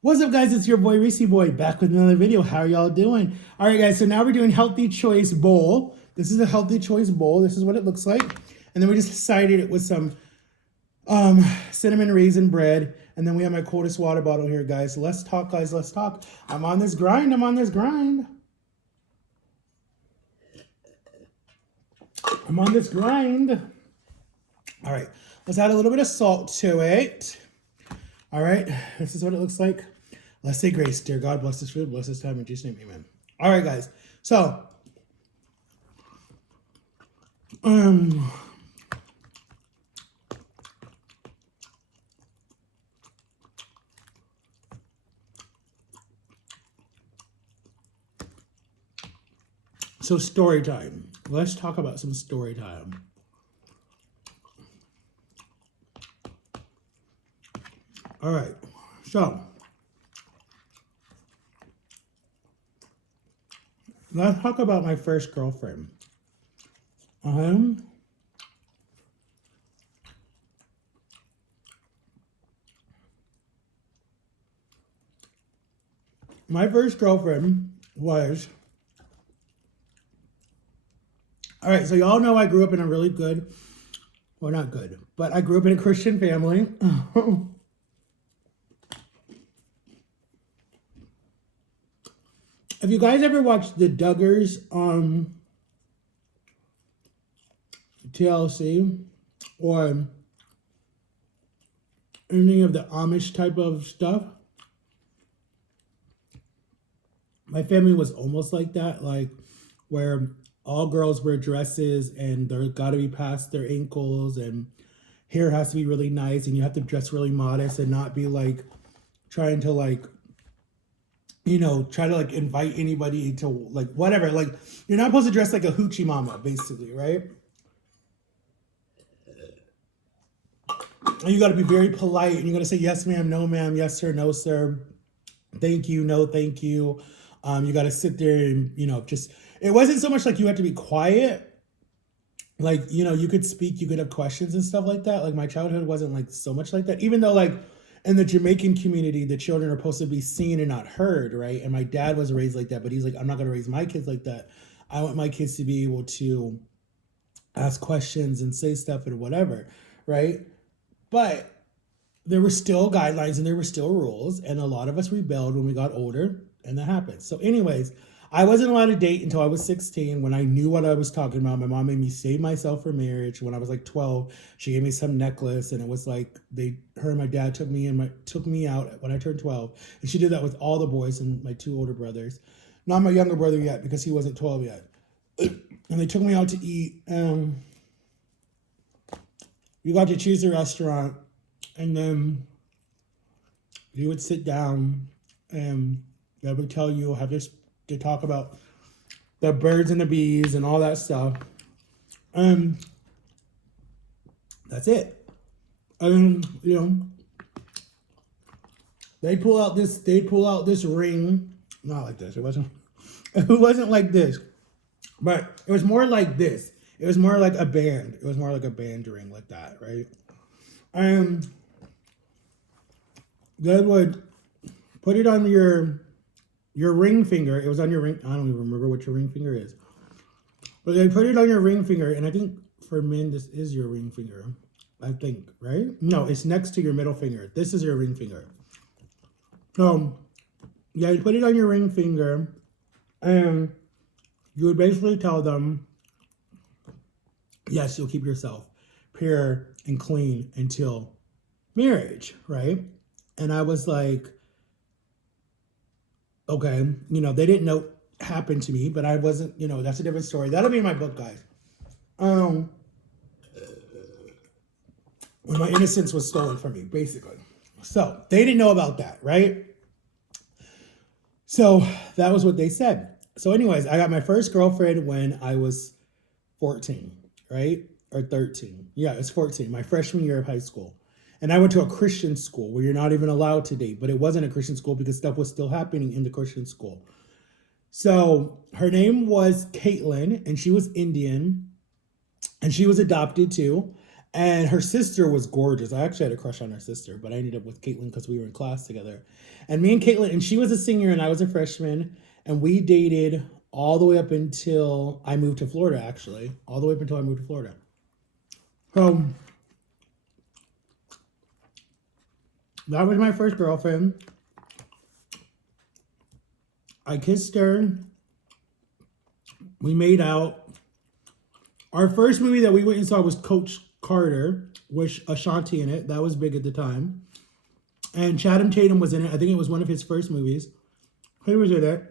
What's up, guys? It's your boy Reese Boy back with another video. How are y'all doing? All right, guys. So now we're doing healthy choice bowl. This is a healthy choice bowl. This is what it looks like, and then we just decided it with some cinnamon raisin bread, and then we have my coldest water bottle here, guys. So let's talk, guys. Let's talk. I'm on this grind. I'm on this grind. I'm on this grind. All right. Let's add a little bit of salt to it. All right, this is what it looks like. Let's say grace. Dear God, bless this food, bless this time, in Jesus' name, amen. All right, guys. So, story time. Let's talk about some story time. All right, so let's talk about my first girlfriend. My first girlfriend was, all right, so y'all know I grew up in a really good, well, not good, but I grew up in a Christian family. Have you guys ever watched the Duggars on TLC or any of the Amish type of stuff? My family was almost like that, like where all girls wear dresses and they're got to be past their ankles and hair has to be really nice and you have to dress really modest and not be like trying to like, you know, try to like invite anybody to like whatever. Like you're not supposed to dress like a hoochie mama, basically, right? And you got to be very polite and you got to say yes ma'am, no ma'am, yes sir, no sir, thank you, no thank you. You got to sit there and, you know, just, it wasn't so much like you had to be quiet. Like, you know, you could speak, you could have questions and stuff like that. Like my childhood wasn't like so much like that, even though like in the Jamaican community, the children are supposed to be seen and not heard, right? And my dad was raised like that, but he's like, I'm not going to raise my kids like that. I want my kids to be able to ask questions and say stuff and whatever, right? But there were still guidelines and there were still rules, and a lot of us rebelled when we got older, and that happened. So, anyways, I wasn't allowed to date until I was 16 when I knew what I was talking about. My mom made me save myself for marriage. When I was like 12, she gave me some necklace, and it was like her and my dad took me out when I turned 12, and she did that with all the boys and my two older brothers, not my younger brother yet because he wasn't 12 yet. And they took me out to eat. You got to choose a restaurant, and then you would sit down and they would tell you how to talk about the birds and the bees and all that stuff. That's it. You know, they pull out this ring. Not like this. It wasn't like this. But it was more like this. It was more like a band. It was more like a band ring like that, right? They would put it on your ring finger. It was on your ring. I don't even remember what your ring finger is. But they put it on your ring finger, and I think for men this is your ring finger. I think, right? No, it's next to your middle finger. This is your ring finger. So, yeah, you put it on your ring finger, and you would basically tell them, yes, you'll keep yourself pure and clean until marriage, right? And I was like, okay, you know, they didn't know what happened to me, but I wasn't, you know, that's a different story. That'll be in my book, guys. When my innocence was stolen from me, basically. So they didn't know about that, right? So that was what they said. So anyways, I got my first girlfriend when I was 14, right? Or 13. Yeah, it was 14, my freshman year of high school. And I went to a Christian school where you're not even allowed to date, but it wasn't a Christian school because stuff was still happening in the Christian school. So her name was Caitlin, and she was Indian, and she was adopted too. And her sister was gorgeous. I actually had a crush on her sister, but I ended up with Caitlyn because we were in class together. And me and Caitlyn, and she was a senior and I was a freshman, and we dated all the way up until I moved to Florida, actually. All the way up until I moved to Florida. That was my first girlfriend. I kissed her. We made out. Our first movie that we went and saw was Coach Carter, with Ashanti in it. That was big at the time. And Channing Tatum was in it. I think it was one of his first movies. He was in it.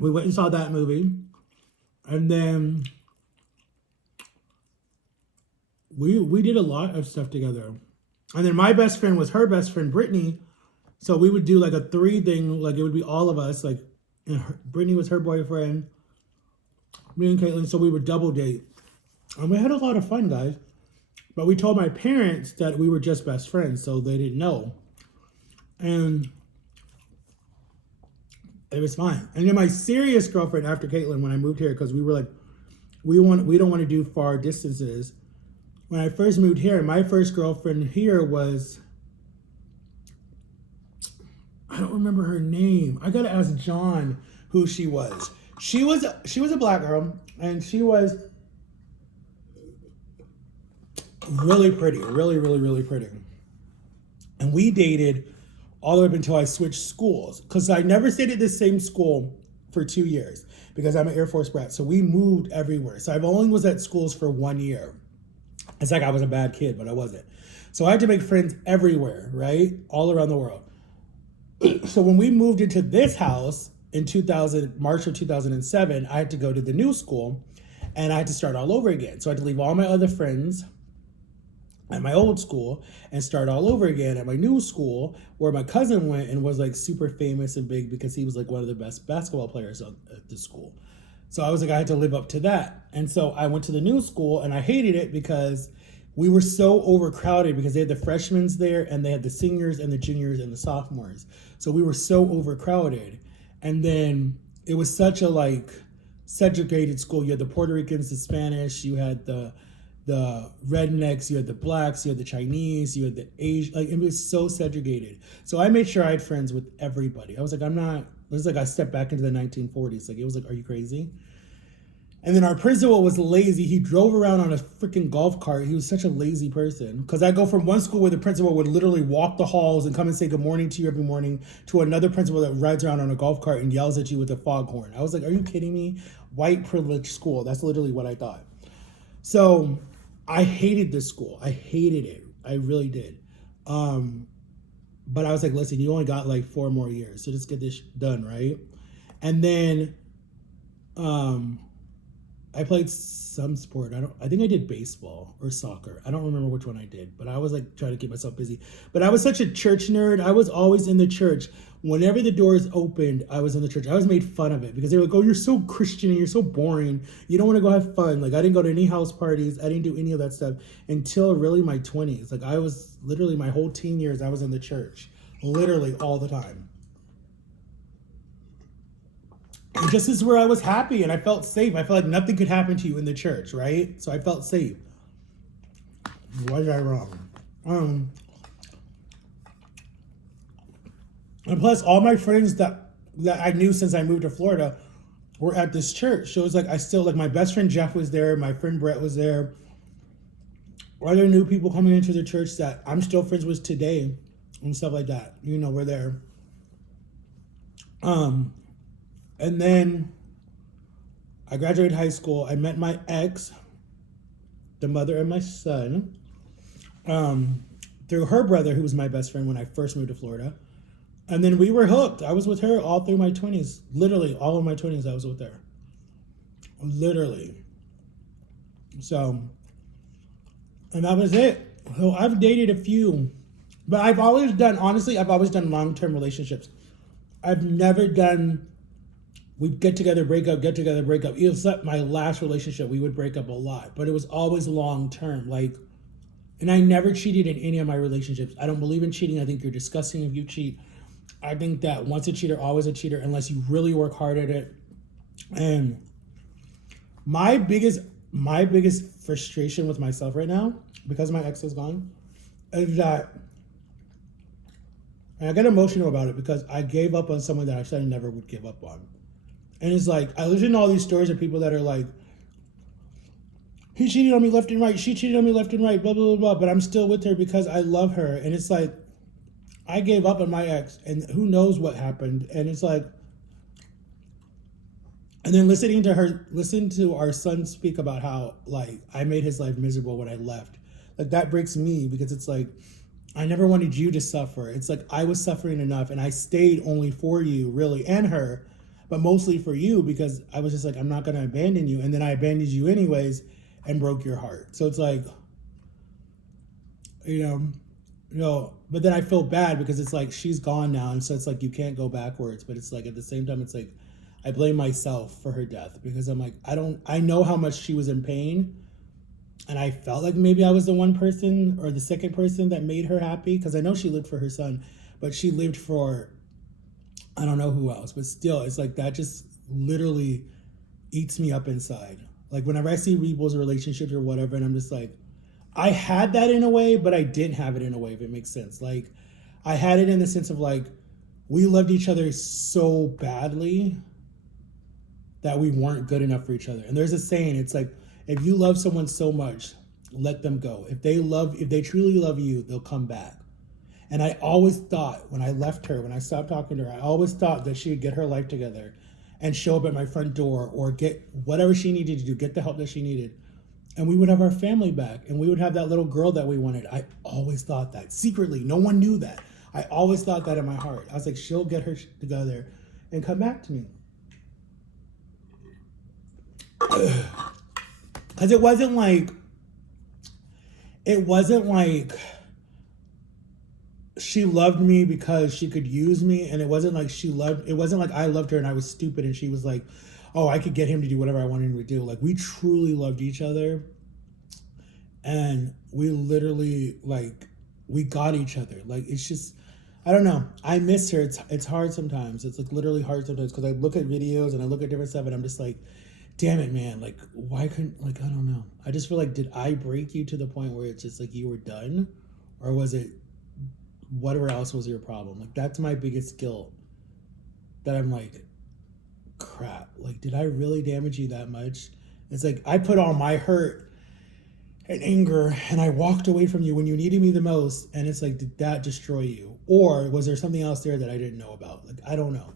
We went and saw that movie. And then we did a lot of stuff together. And then my best friend was her best friend, Brittany. So we would do like a 3 thing. Like it would be all of us. Like Brittany was her boyfriend. Me and Caitlyn. So we would double date. And we had a lot of fun, guys. But we told my parents that we were just best friends. So they didn't know. And it was fine. And then my serious girlfriend after Caitlyn, when I moved here, because we were like, we don't want to do far distances. When I first moved here, my first girlfriend here was, I don't remember her name. I gotta ask John who she was. She was a black girl, and she was really pretty, really pretty. And we dated all the way up until I switched schools, because I never stayed at the same school for 2 years because I'm an Air Force brat. So we moved everywhere. So I've only was at schools for 1 year. It's like I was a bad kid, but I wasn't. So I had to make friends everywhere, right? All around the world. So when we moved into this house in March of 2007, I had to go to the new school and I had to start all over again. So I had to leave all my other friends at my old school and start all over again at my new school, where my cousin went and was like super famous and big because he was like one of the best basketball players at the school. So I was like, I had to live up to that. And so I went to the new school and I hated it because we were so overcrowded, because they had the freshmen there and they had the seniors and the juniors and the sophomores. So we were so overcrowded. And then it was such a like segregated school. You had the Puerto Ricans, the Spanish, you had the rednecks, you had the blacks, you had the Chinese, you had the Asian, like it was so segregated. So I made sure I had friends with everybody. I was like, it was like I stepped back into the 1940s. Like it was like, are you crazy? And then our principal was lazy. He drove around on a freaking golf cart. He was such a lazy person. Because I go from one school where the principal would literally walk the halls and come and say good morning to you every morning, to another principal that rides around on a golf cart and yells at you with a foghorn. I was like, are you kidding me? White privileged school. That's literally what I thought. So I hated this school. I hated it. I really did. But I was like, listen, you only got like 4 more years. So just get this done, right? And then I played some sport. I think I did baseball or soccer. I don't remember which one I did, but I was like trying to keep myself busy. But I was such a church nerd. I was always in the church. Whenever the doors opened, I was in the church. I was made fun of it because they were like, oh, you're so Christian and you're so boring. You don't want to go have fun. Like I didn't go to any house parties. I didn't do any of that stuff until really my 20s. Like I was literally my whole teen years, I was in the church, literally all the time. And just as where I was happy and I felt safe. I felt like nothing could happen to you in the church, right? So I felt safe. Why did I wrong? And plus, all my friends that I knew since I moved to Florida were at this church. So it was like I still, like my best friend Jeff was there, my friend Brett was there. Other new people coming into the church that I'm still friends with today and stuff like that. You know, we're there. And then I graduated high school. I met my ex, the mother of my son, through her brother, who was my best friend when I first moved to Florida. And then we were hooked. I was with her all through my 20s. Literally, all of my 20s, I was with her. Literally. So, and that was it. So I've dated a few, but I've always done long-term relationships. I've never done, we'd get together, break up. Except my last relationship, we would break up a lot, but it was always long-term. Like, and I never cheated in any of my relationships. I don't believe in cheating. I think you're disgusting if you cheat. I think that once a cheater, always a cheater, unless you really work hard at it. And My biggest frustration with myself right now, because my ex is gone, is that, and I get emotional about it because I gave up on someone that I said I never would give up on. And it's like, I listen to all these stories of people that are like, he cheated on me left and right, she cheated on me left and right, blah, blah, blah, blah, but I'm still with her because I love her. And it's like, I gave up on my ex and who knows what happened. And it's like, and then listen to our son speak about how, like, I made his life miserable when I left. Like, that breaks me because it's like, I never wanted you to suffer. It's like I was suffering enough and I stayed only for you, really, and her, but mostly for you because I was just like, I'm not going to abandon you. And then I abandoned you anyways and broke your heart. So it's like, but then I feel bad because it's like she's gone now. And so it's like you can't go backwards. But it's like at the same time, it's like I blame myself for her death because I'm like, I know how much she was in pain. And I felt like maybe I was the one person or the second person that made her happy because I know she lived for her son, but she lived for, I don't know who else, but still, it's like that just literally eats me up inside. Like whenever I see people's relationships or whatever, and I'm just like, I had that in a way, but I didn't have it in a way, if it makes sense. Like I had it in the sense of like, we loved each other so badly that we weren't good enough for each other. And there's a saying, it's like, if you love someone so much, let them go. If they truly love you, they'll come back. And I always thought when I left her, when I stopped talking to her, I always thought that she would get her life together and show up at my front door or get whatever she needed to do, get the help that she needed. And we would have our family back and we would have that little girl that we wanted. I always thought that secretly. No one knew that. I always thought that in my heart. I was like, she'll get her together and come back to me. Because it wasn't like she loved me because she could use me, and it wasn't like I loved her and I was stupid and she was like, oh, I could get him to do whatever I wanted him to do. Like we truly loved each other and we literally we got each other. Like it's just, I don't know. I miss her. It's hard sometimes. It's like literally hard sometimes because I look at videos and I look at different stuff and I'm just like, damn it, man. Like, why couldn't, I don't know. I just feel like, did I break you to the point where it's just like you were done? Or was it whatever else was your problem? Like, that's my biggest guilt. That I'm like, crap. Like, did I really damage you that much? It's like, I put all my hurt and anger and I walked away from you when you needed me the most. And it's like, did that destroy you? Or was there something else there that I didn't know about? Like, I don't know.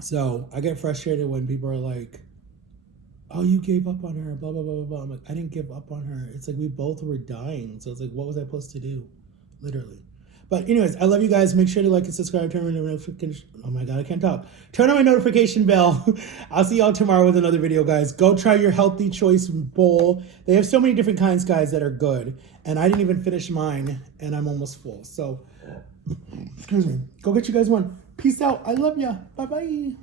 So I get frustrated when people are like, oh, you gave up on her, blah, blah, blah, blah, blah. I'm like, I didn't give up on her. It's like we both were dying. So it's like, what was I supposed to do? Literally. But anyways, I love you guys. Make sure to like and subscribe. Turn on my notification. Oh my God, I can't talk. Turn on my notification bell. I'll see y'all tomorrow with another video, guys. Go try your healthy choice bowl. They have so many different kinds, guys, that are good. And I didn't even finish mine and I'm almost full. So, excuse me. Go get you guys one. Peace out. I love ya. Bye-bye.